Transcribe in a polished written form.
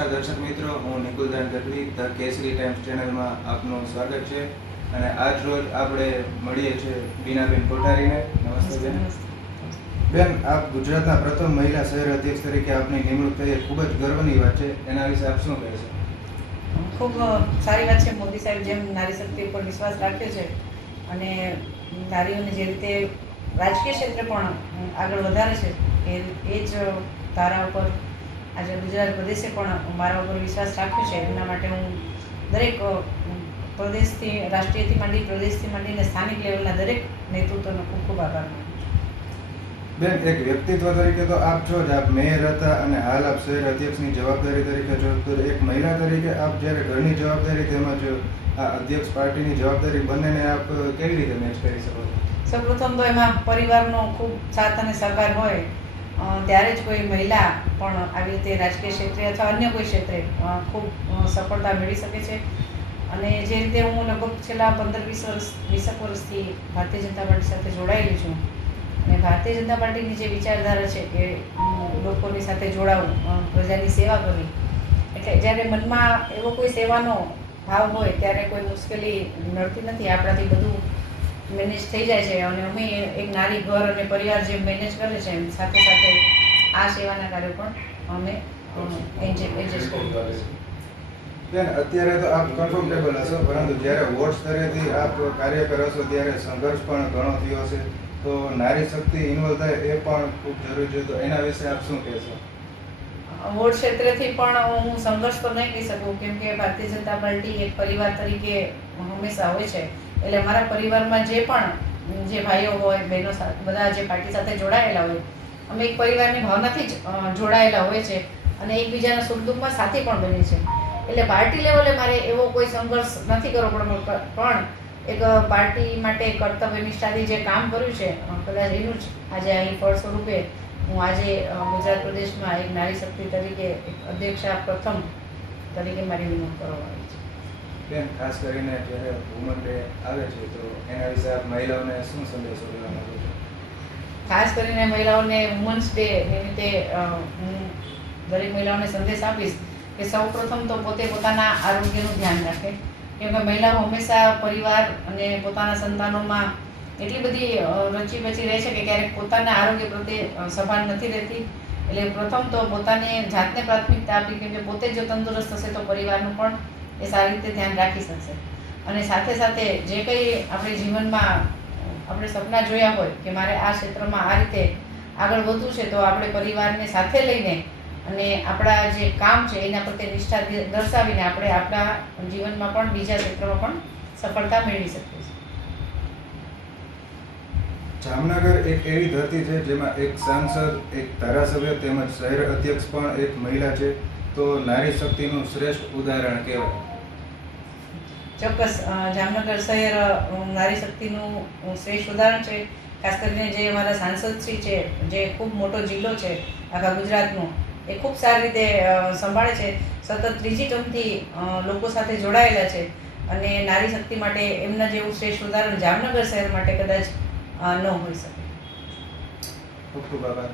નમસ્કાર દર્શક મિત્રો, હું નિકુલદાન ગઢવી ધ કેસરી ટાઈમ્સ ચેનલમાં આપનું સ્વાગત છે. અને આજ રોજ આપણે મળીએ છીએ બીનાબેન કોઠારીને. નમસ્તે બેન. બેન, આપ ગુજરાતના પ્રથમ મહિલા શહેર અધ્યક્ષ તરીકે આપની નિમણૂક થઈ એ ખૂબ જ ગર્વની વાત છે. એના વિશે આપ શું કહેશો? ખૂબ સારી વાત છે. મોદી સાહેબ જેમ નારી શક્તિ ઉપર વિશ્વાસ રાખ્યો છે અને નારીઓને જે રીતે રાજકીય ક્ષેત્રે પણ આગળ વધારે છે એ જ ધારા ઉપર આજે ગુજરાત પ્રદેશે પણ મારા ઉપર વિશ્વાસ રાખ્યો છે. એમના માટે હું દરેક પ્રદેશથી, રાષ્ટ્રીયથી માંડી પ્રદેશથી માંડીને સ્થાનિક લેવલના દરેક નેતૃત્વનો ખૂબ ખૂબ આભાર માનું છું. બેન, એક વ્યક્તિત્વ તરીકે તો આપ છો જ, આપ મેયર હતા અને હાલ આપ શહેર અધ્યક્ષની જવાબદારી તરીકે છો. તો એક મહિલા તરીકે આપ જ્યારે ઘરની જવાબદારી તેમજ આ અધ્યક્ષ પાર્ટીની જવાબદારી બંનેને આપ કેવી રીતે મેચ કરી શકો છો? સૌપ્રથમ તો એમાં પરિવારનો ખૂબ સાથ અને સહકાર હોય ત્યારે જ કોઈ મહિલા પણ આવી રીતે રાજકીય ક્ષેત્રે અથવા અન્ય કોઈ ક્ષેત્રે ખૂબ સફળતા મેળવી શકે છે. અને જે રીતે હું લગભગ છેલ્લા 15-20 વર્ષથી ભારતીય જનતા પાર્ટી સાથે જોડાયેલી છું અને ભારતીય જનતા પાર્ટીની જે વિચારધારા છે કે લોકોની સાથે જોડાવું, પ્રજાની સેવા કરવી, એટલે જ્યારે મનમાં એવો કોઈ સેવાનો ભાવ હોય ત્યારે કોઈ મુશ્કેલી નડતી નથી. આપણાથી બધું મેનેજ થઈ જાય છે. અને અમે એક નારી ઘર અને પરિવાર જે મેનેજ કરે છે એમ સાથે સાથે આ સેવાના કાર્યો પણ અમે એડજસ્ટ કરીએ છીએ. બેન, અત્યારે તો આપ કમ્ફર્ટેબલ હશો, પરંતુ જ્યારે વોટ સ્તરેથી આપ કાર્ય કરો છો ત્યારે સંઘર્ષ પણ ઘણો થયો છે. તો નારી શક્તિ ઇન્વોલ્વ થાય એ પણ ખૂબ જરૂરી છે. તો એના વિશે આપ શું કહેશો? વોટ ક્ષેત્રેથી પણ હું સંઘર્ષ તો નહીં કહી શકું, કેમ કે ભારતીય જનતા પાર્ટી એક પરિવાર તરીકે હંમેશા હોય છે. એટલે અમારા પરિવારમાં જે ભાઈઓ હોય, બહેનો બધા જે પાર્ટી સાથે જોડાયેલા હોય, અમે એક પરિવારની ભાવનાથી જ જોડાયેલા હોય છે અને એકબીજાના સુખ દુઃખમાં સાથી પણ બને છે. એટલે પાર્ટી લેવલે મારે એવો કોઈ સંઘર્ષ નથી કરવો પડતો, પણ એક પાર્ટી માટે કર્તવ્ય નિષ્ઠાથી જે કામ કર્યું છે કદાચ એનું જ આજે અહીં ફળ સ્વરૂપે હું આજે ગુજરાત પ્રદેશમાં એક નારી શક્તિ તરીકે એક અધ્યક્ષા પ્રથમ તરીકે મારી નિમણૂક કરવામાં આવી છે. બેન, ખાસ કરીને જ્યારે વુમન ડે આવે છે તો એના વિશે આપ મહિલાઓને શું સંદેશો દેવા માંગો છો? ખાસ કરીને મહિલાઓને વુમન્સ ડે નિમિત્તે હું દરેક મહિલાઓને સંદેશ આપીશ કે સૌ પ્રથમ તો પોતે પોતાના આરોગ્યનું ધ્યાન રાખે, કેમ કે મહિલાઓ હંમેશા પરિવાર અને પોતાના સંતાનોમાં એટલી બધી રચી બચી રહે છે કે ક્યારેક પોતાના આરોગ્ય પ્રત્યે સભાન નથી રહેતી. એટલે પ્રથમ તો પોતાને જાતને પ્રાથમિકતા આપી, કેમ કે પોતે જો તંદુરસ્ત હશે તો પરિવારનું પણ એ સારી રીતે ધ્યાન રાખી શકશે. અને સાથે સાથે જે કંઈ આપણે જીવનમાં આપણે સપના જોયા હોય કે મારે આ ક્ષેત્રમાં આ રીતે આગળ વધવું છે, તો આપણે પરિવારને સાથે લઈને અને આપણા જે કામ છે એના પ્રત્યે નિષ્ઠા દર્શાવીને આપણે આપણા જીવનમાં પણ બીજા ક્ષેત્રમાં પણ સફળતા મેળવી શકીએ છીએ. જામનગર એક એવી ધરતી છે જેમાં એક સાંસદ, એક ધારાસભ્ય તેમજ શહેર અધ્યક્ષ પણ એક મહિલા છે. તો નારી શક્તિનું શ્રેષ્ઠ ઉદાહરણ કહેવાય. ચોક્કસ, જામનગર શહેર નારી શક્તિનું શ્રેષ્ઠ ઉદાહરણ છે. ખાસ કરીને જે અમારા સાંસદશ્રી છે, જે ખૂબ મોટો જિલ્લો છે આખા ગુજરાતનો, એ ખૂબ સારી રીતે સંભાળે છે. સતત ત્રીજી ટર્મથી લોકો સાથે જોડાયેલા છે અને નારી શક્તિ માટે એમના જેવું શ્રેષ્ઠ ઉદાહરણ જામનગર શહેર માટે કદાચ ન હોઈ શકે. ખૂબ ખૂબ આભાર.